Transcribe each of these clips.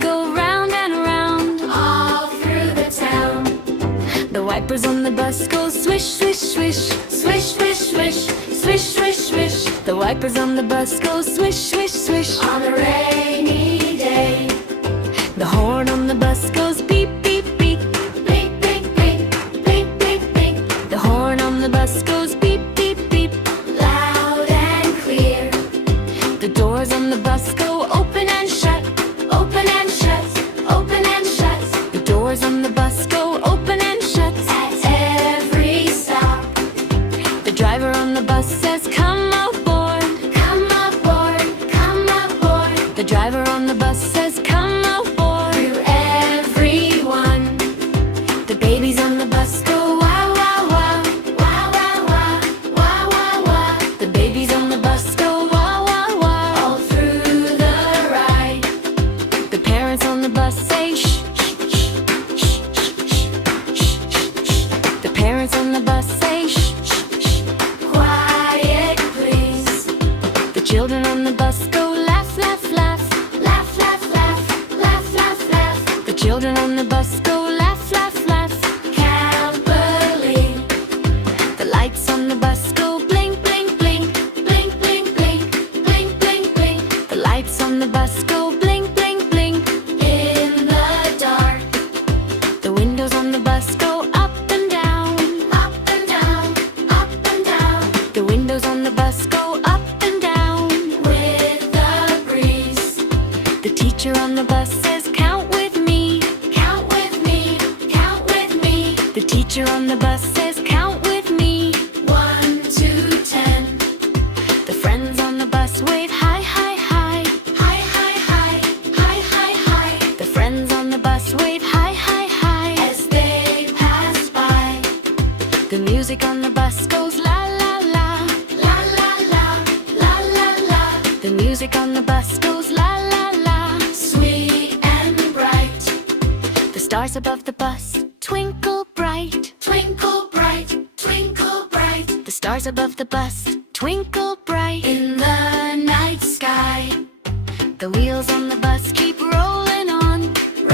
go round and round, all through the town. the wipers on the bus go swish, swish, swish, Swish, swish, swish, swish, swish, swish. the wipers on the bus go swish, swish, swish. On a rainy day, The horn on the bus goes beep, beep, beep. beep, beep, beep, beep, beep, beep. The horn on the bus goes beep, beep, beep. Loud and clear, The doors on the bus go open and shut, open and shut, open and shut. the doors on the bus go open and shut. At every stop, The driver on the bus says, come aboard. come aboard, come aboard. The driver on the bus says, come aboard. Through everyone, The babies on the bus go wow, wow, wow, wow, wow, wow, wow, wow, wow. The babies on the bus go wah, wah, wah. All through the ride, The parents on the bus say shh, shh, shh, shh, shh, shh, shh. The parents on the bus say shh, shh, shh. quiet please. The children on the bus go laugh, laugh, laugh. Laugh, laugh, laugh, laugh, laugh, laugh. The children on the bus go laugh, laugh, laugh. Can't believe. The lights on the bus go blink, blink, blink. Blink, blink, blink, blink, blink, blink. The lights on the bus go blink, blink, blink. In the dark, The windows on the bus go up and down. up and down, up and down. The windows on the bus go up and down. With the breeze, The teacher on the bus says, count with me. count with me, count with me. The teacher on the bus says, count with me. 1 to 10. The friends on the bus wave hi, hi, hi. Hi, hi, hi, hi, hi, hi. The friends on the bus wave hi, hi, hi. As they pass by, The music on the bus goes la, la, la. la, la, la, la, la, la. The music on the bus goes la, la, la. Sweet and bright, The stars above the bus twinkle bright. twinkle bright, twinkle bright. The stars above the bus twinkle bright. In the night sky, The wheels on the bus keep rolling on.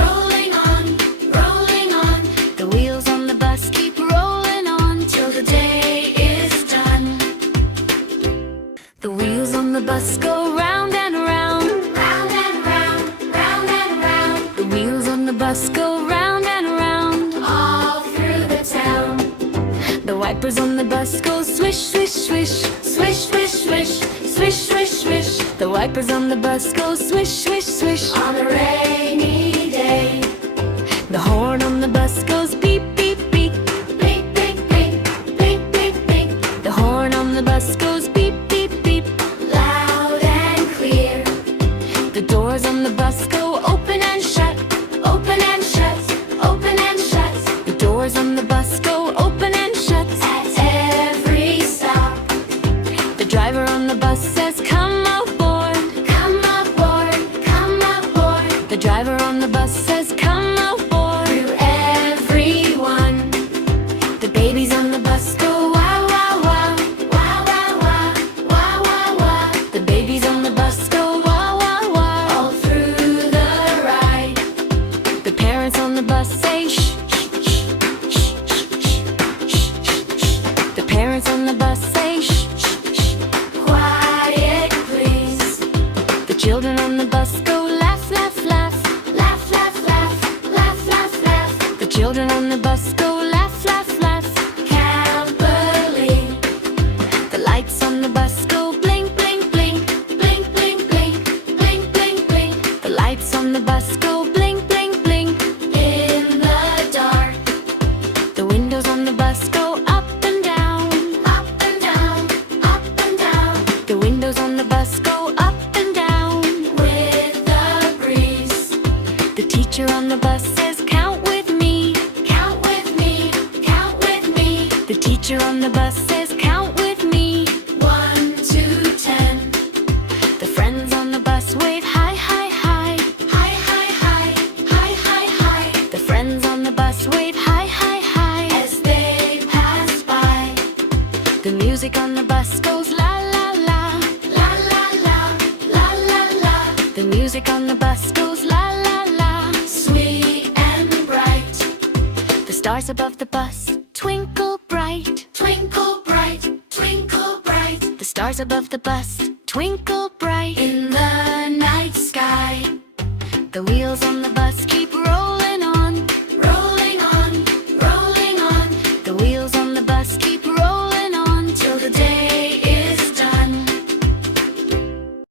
rolling on, rolling on. The wheels on the bus keep rolling on Till the day is done. the wheels on the bus go round and round. Round and round, round and round. The wheels on the bus go round and round. All through the town. The wipers on the bus go swish, swish, swish. Swish, swish, swish, swish, swish, swish. The wipers on the bus go swish, swish, swish. On a rainy day, The horn on the bus goes beep, beep, beep. beep, beep, beep, beep, beep, beep. The horn on the bus goes beep, beep, beep. Loud and clear, The doors on the bus go open and shut, open and shut, open and shut. the doors on the bus go open and shut. At every stop, The driver on the bus says, come aboard. come aboard, come aboard. The driver on the bus says, come aboard. Through everyone, The babies on the bus go wow, wow, wow, wow, wow, wow, wow, wow, wow. The babies on the bus go wah, wah, wah. All through the ride, The parents on the bus say shh, shh, shh, shh, shh, shh, shh. The parents on the bus say shh, shh, shh. quiet please. The children on the bus go laugh, laugh, laugh. Laugh, laugh, laugh, laugh, laugh, laugh. The children on the bus go laugh, laugh, laugh. Can't believe. The lights on the bus go blink, blink, blink. Blink, blink, blink, blink, blink, blink. The lights on the bus go blink, blink, blink. In the dark, The windows on the bus go up and down. up and down, up and down. The windows on the bus go up and down. With the breeze, The teacher on the bus says, count with me. count with me, count with me. The teacher on the bus says, count with me. 1 to 10. The friends on the bus wave hi, hi, hi. Hi, hi, hi, hi, hi, hi. The friends on the bus wave hi, hi, hi. As they pass by, The music on the bus goes la, la, la. la, la, la, la, la, la. The music on the bus goes la, la, la. stars above the bus twinkle bright. Twinkle bright, twinkle bright. The stars above the bus twinkle bright. In